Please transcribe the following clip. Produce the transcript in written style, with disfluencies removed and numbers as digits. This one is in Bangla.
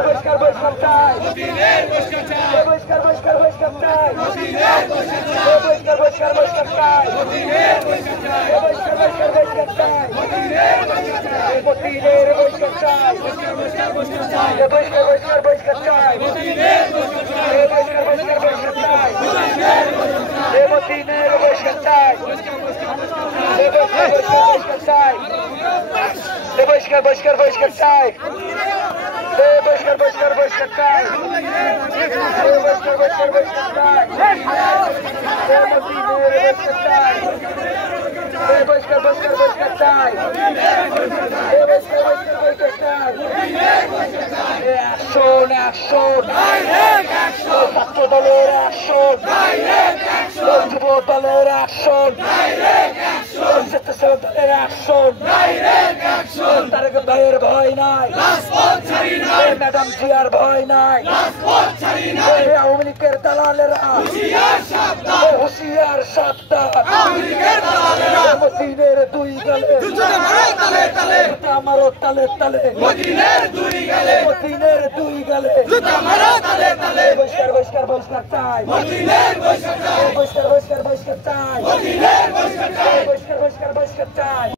বহিষ্কার বহিষ্কার চাই বহিষ্কার বহিষ্কার বহিষ্কার চাই বহিষ্কার বহিষ্কার বহিষ্কার চাই বহিষ্কার বহিষ্কার বহিষ্কার চাই মতিনের বহিষ্কার চাই বহিষ্কার বহিষ্কার বহিষ্কার চাই বহিষ্কার বহিষ্কার বহিষ্কার চাই মতিনের বহিষ্কার চাই বহিষ্কার বহিষ্কার বহিষ্কার চাই বহিষ্কার বহিষ্কার বহিষ্কার চাই বহিষ্কার বহিষ্কার বহিষ্কার চাই বহিষ্কার বহিষ্কার বহিষ্কার চাই বহিষ্কার বহিষ্কার বহিষ্কার চাই অ্যাকশন অ্যাকশন ছাত্র দলের অ্যাকশন যুব দলের অ্যাকশন স্বেচ্ছাসেবক দলের অ্যাকশন তারেক ভাইয়ের ভয় নাই ম্যাডাম জিয়ার ভয় নাই আওয়ামী লীগের দালালেরা হুঁশিয়ার সাবধান মদিনের দুই গালে আমারও তালে তালে মদিনের দুই গালে বহিষ্কার বহিষ্কার বহিষ্কার চাই বহিষ্কার বহিষ্কার বহিষ্কার চাই বহিষ্কার বহিষ্কার বহিষ্কার চাই